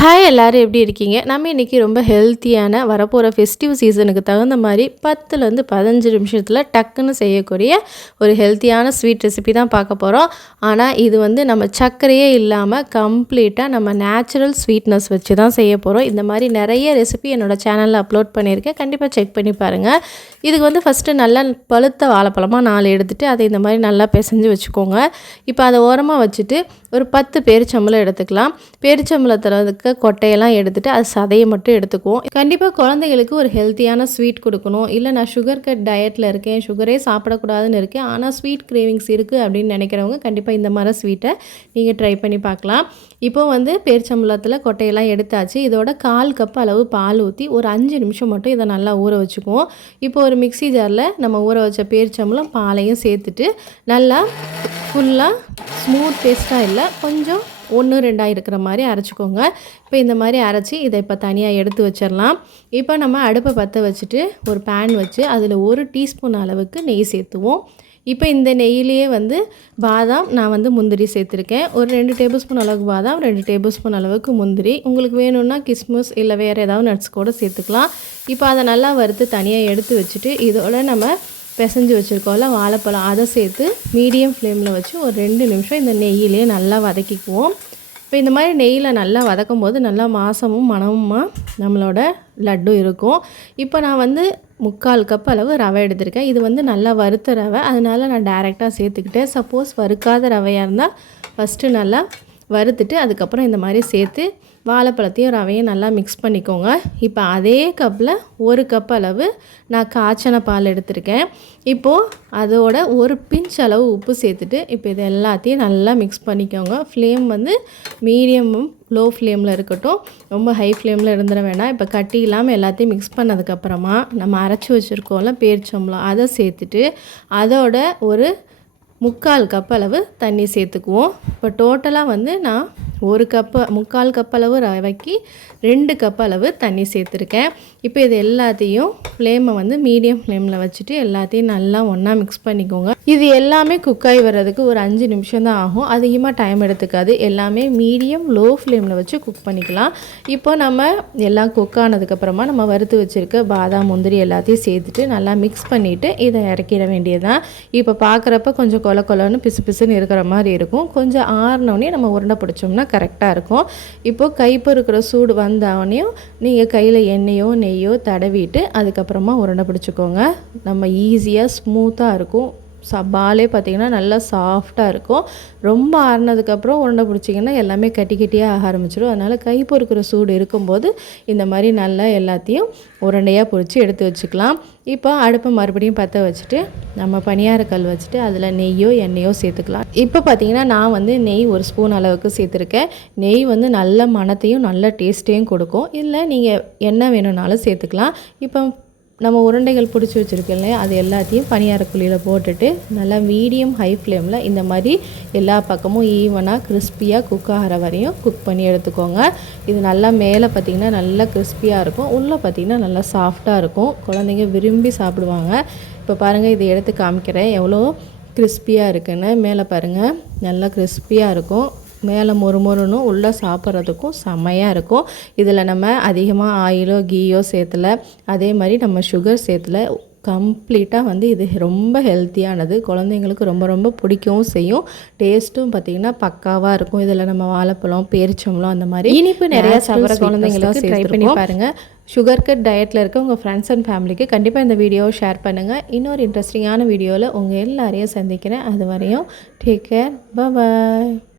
Hi எல்லோரும் எப்படி இருக்கீங்க? நம்ம இன்றைக்கி ரொம்ப ஹெல்த்தியான வரப்போகிற ஃபெஸ்டிவ் சீசனுக்கு தகுந்த மாதிரி பத்துலேருந்து பதினஞ்சு நிமிஷத்தில் டக்குன்னு செய்யக்கூடிய ஒரு ஹெல்த்தியான ஸ்வீட் ரெசிபி தான் பார்க்க போகிறோம் ஆனால் இது வந்து நம்ம சர்க்கரையே இல்லாமல் கம்ப்ளீட்டாக நம்ம நேச்சுரல் ஸ்வீட்னஸ் வச்சு தான் செய்ய போகிறோம் இந்த மாதிரி நிறைய ரெசிபி என்னோடய சேனலில் அப்லோட் பண்ணியிருக்கேன். கண்டிப்பாக செக் பண்ணி பாருங்கள் இதுக்கு வந்து ஃபஸ்ட்டு நல்லா பழுத்த வாழைப்பழமாக நாலு எடுத்துகிட்டு அதை இந்த மாதிரி நல்லா பிசைஞ்சு வச்சுக்கோங்க. இப்போ அதை ஓரமாக வச்சுட்டு ஒரு பத்து பேரிச்சம்பளம் எடுத்துக்கலாம். பேரிச்சம்பளத்தில் இருக்க கொட்டையெல்லாம் எடுத்துகிட்டு அது சதையை மட்டும் எடுத்துக்குவோம். கண்டிப்பாக குழந்தைகளுக்கு ஒரு ஹெல்த்தியான ஸ்வீட் கொடுக்கணும். இல்லை நான் சுகர் கட் டயட்டில் இருக்கேன் சுகரே சாப்பிடக்கூடாதுன்னு இருக்கேன். ஆனால் ஸ்வீட் கிரேவிங்ஸ் இருக்குது அப்படின்னு நினைக்கிறவங்க கண்டிப்பாக இந்த மாதிரி ஸ்வீட்டை நீங்கள் ட்ரை பண்ணி பார்க்கலாம். இப்போ வந்து பேரிச்சம்பளத்தில் கொட்டையெல்லாம் எடுத்தாச்சு. இதோட கால் கப் அளவு பால் ஊற்றி ஒரு அஞ்சு நிமிஷம் மட்டும் இதை நல்லா ஊற வச்சுக்குவோம். இப்போ ஒரு மிக்சி ஜாரில் நம்ம ஊற வச்ச பேரிச்சம்பளம் பாலையும் சேர்த்துட்டு நல்லா ஃபுல்லாக ஸ்மூத் பேஸ்ட்டாக இல்லை கொஞ்சம் ஒன்று ரெண்டாக இருக்கிற மாதிரி அரைச்சிக்கோங்க. இப்போ இந்த மாதிரி அரைச்சி இதை இப்போ தனியாக எடுத்து வச்சிடலாம். இப்போ நம்ம அடுப்பை பற்ற வச்சுட்டு ஒரு பேன் வச்சு அதில் ஒரு டீஸ்பூன் அளவுக்கு நெய் சேர்த்துவோம். இப்போ இந்த நெய்யிலேயே வந்து பாதாம் நான் வந்து முந்திரி சேர்த்துருக்கேன். ஒரு ரெண்டு டேபிள் ஸ்பூன் அளவுக்கு பாதாம் ரெண்டு டேபிள் ஸ்பூன் அளவுக்கு முந்திரி. உங்களுக்கு வேணும்னா கிஸ்மிஸ் இல்லை வேறு ஏதாவது நட்ஸ் கூட சேர்த்துக்கலாம். இப்போ அதை நல்லா வறுத்து தனியாக எடுத்து வச்சுட்டு இதோட நம்ம பிசைஞ்சு வச்சுருக்கோம்ல வாழைப்பழம். அதை சேர்த்து மீடியம் ஃப்ளேமில் வச்சு ஒரு ரெண்டு நிமிஷம் இந்த நெய்யிலே நல்லா வதக்கிக்குவோம். இப்போ இந்த மாதிரி நெய்யில் நல்லா வதக்கும் போது நல்லா மாசமும் மனமுமா நம்மளோட லட்டு இருக்கும். இப்போ நான் வந்து முக்கால் கப் அளவு ரவை எடுத்திருக்கேன். இது வந்து நல்லா வறுத்த ரவை. அதனால் நான் டேரெக்டாக சேர்த்துக்கிட்டேன். சப்போஸ் வறுக்காத ரவையாக இருந்தால் ஃபஸ்ட்டு நல்லா வறுத்துட்டு அதுக்கப்புறம் இந்த மாதிரி சேர்த்து வாழைப்பழத்தையும் ரவையும் நல்லா மிக்ஸ் பண்ணிக்கோங்க. இப்போ அதே கப்பில் ஒரு கப் அளவு நான் காய்ச்சின பால் எடுத்திருக்கேன். இப்போது அதோட ஒரு பிஞ்ச் அளவு உப்பு சேர்த்துட்டு இப்போ இது எல்லாத்தையும் நல்லா மிக்ஸ் பண்ணிக்கோங்க. ஃப்ளேம் வந்து மீடியமும் லோ ஃப்ளேமில் இருக்கட்டும். ரொம்ப ஹை ஃப்ளேமில் இருந்துட வேணாம். இப்போ கட்டி இல்லாமல் எல்லாத்தையும் மிக்ஸ் பண்ணதுக்கப்புறமா நம்ம அரைச்சி வச்சுருக்கோம்ல பேரிச்சம்பளம் அதை சேர்த்துட்டு அதோட ஒரு முக்கால் கப் அளவு தண்ணி சேர்த்துக்குவோம். இப்போ டோட்டலாக வந்து நான் ஒரு கப்பு முக்கால் கப் அளவு ரவைக்கு ரெண்டு கப் அளவு தண்ணி சேர்த்துருக்கேன். இப்போ இது எல்லாத்தையும் ஃப்ளேமை வந்து மீடியம் ஃப்ளேமில் வச்சுட்டு எல்லாத்தையும் நல்லா ஒன்றா மிக்ஸ் பண்ணிக்கோங்க. இது எல்லாமே குக்காகி வர்றதுக்கு ஒரு அஞ்சு நிமிஷம் தான் ஆகும். அதிகமாக டைம் எடுத்துக்காது. எல்லாமே மீடியம் லோ ஃப்ளேமில் வச்சு குக் பண்ணிக்கலாம். இப்போ நம்ம எல்லாம் குக் ஆனதுக்கப்புறமா நம்ம வறுத்து வச்சுருக்க பாதாம் முந்திரி எல்லாத்தையும் சேர்த்துட்டு நல்லா மிக்ஸ் பண்ணிவிட்டு இதை இறக்கிட வேண்டியதுதான். இப்போ பார்க்குறப்ப கொஞ்சம் கொல கொலன்னு பிசு பிசுன்னு இருக்கிற மாதிரி இருக்கும். கொஞ்சம் ஆறினோடனே நம்ம உருண்டை பிடிச்சோம்னா கரெக்டாக இருக்கும். இப்போது கைப்பொறுக்கிற சூடு வந்தவனையும் நீங்கள் கையில் எண்ணெயோ நெய்யோ தடவிட்டு அதுக்கப்புறமா உருண்டை பிடிச்சிக்கோங்க. நம்ம ஈஸியாக ஸ்மூத்தாக இருக்கும். பாலே பார்த்திங்கன்னா நல்லா சாஃப்டாக இருக்கும். ரொம்ப ஆறுனதுக்கப்புறம் உருண்டை பிடிச்சிங்கன்னா எல்லாமே கட்டி கட்டியாக ஆக ஆரம்பிச்சிடும் அதனால் கை பொறுக்கிற சூடு இருக்கும்போது இந்த மாதிரி நல்லா எல்லாத்தையும் உருண்டையாக பிடிச்சி எடுத்து வச்சுக்கலாம். இப்போ அடுப்பை மறுபடியும் பற்ற வச்சுட்டு நம்ம பனியார கல் வச்சுட்டு அதில் நெய்யோ எண்ணெயோ சேர்த்துக்கலாம். இப்போ பார்த்திங்கன்னா நான் வந்து நெய் ஒரு ஸ்பூன் அளவுக்கு சேர்த்துருக்கேன். நெய் வந்து நல்ல மனத்தையும் நல்ல டேஸ்ட்டையும் கொடுக்கும். இல்லை நீங்கள் எண்ணெய் வேணும்னாலும் சேர்த்துக்கலாம். இப்போ நம்ம உருண்டைகள் பிடிச்சி வச்சுருக்கோம் இல்லையா? அது எல்லாத்தையும் பனியார குழியில் போட்டுட்டு நல்லா மீடியம் ஹை ஃப்ளேமில் இந்த மாதிரி எல்லா பக்கமும் ஈவனாக கிறிஸ்பியாக குக் ஆகிற வரையும் குக் பண்ணி எடுத்துக்கோங்க. இது நல்லா மேலே பார்த்திங்கன்னா நல்லா கிறிஸ்பியாக இருக்கும். உள்ளே பார்த்திங்கன்னா நல்லா சாஃப்டாக இருக்கும். குழந்தைங்க விரும்பி சாப்பிடுவாங்க. இப்போ பாருங்கள் இதை எடுத்து காமிக்கிறேன். எவ்வளோ கிறிஸ்பியாக இருக்குன்னு. மேலே பாருங்கள் நல்லா கிறிஸ்பியாக இருக்கும். மேலே மொறு மொறுனும் உள்ளே சாப்பிட்றதுக்கும் செம்மையாக இருக்கும். இதில் நம்ம அதிகமாக ஆயிலோ கீயோ சேர்த்துல அதே மாதிரி நம்ம சுகர் சேர்த்துல கம்ப்ளீட்டாக வந்து இது ரொம்ப ஹெல்த்தியானது. குழந்தைங்களுக்கு ரொம்ப ரொம்ப பிடிக்கவும் செய்யும். டேஸ்ட்டும் பார்த்திங்கன்னா பக்காவாக இருக்கும். இதில் நம்ம வாழைப்பழம் பேரிச்சம்பழம் அந்த மாதிரி இனிப்பு நிறையா சாப்பிட்ற குழந்தைங்களுக்கு ட்ரை பண்ணி பாருங்கள் சுகர் கட் டயட்டில் இருக்க உங்கள் ஃப்ரெண்ட்ஸ் அண்ட் ஃபேமிலிக்கு கண்டிப்பாக இந்த வீடியோவை ஷேர் பண்ணுங்கள் இன்னொரு இன்ட்ரெஸ்டிங்கான வீடியோவில் உங்கள் எல்லாரையும் சந்திக்கிறேன். அது வரையும் டேக் கேர் பாய்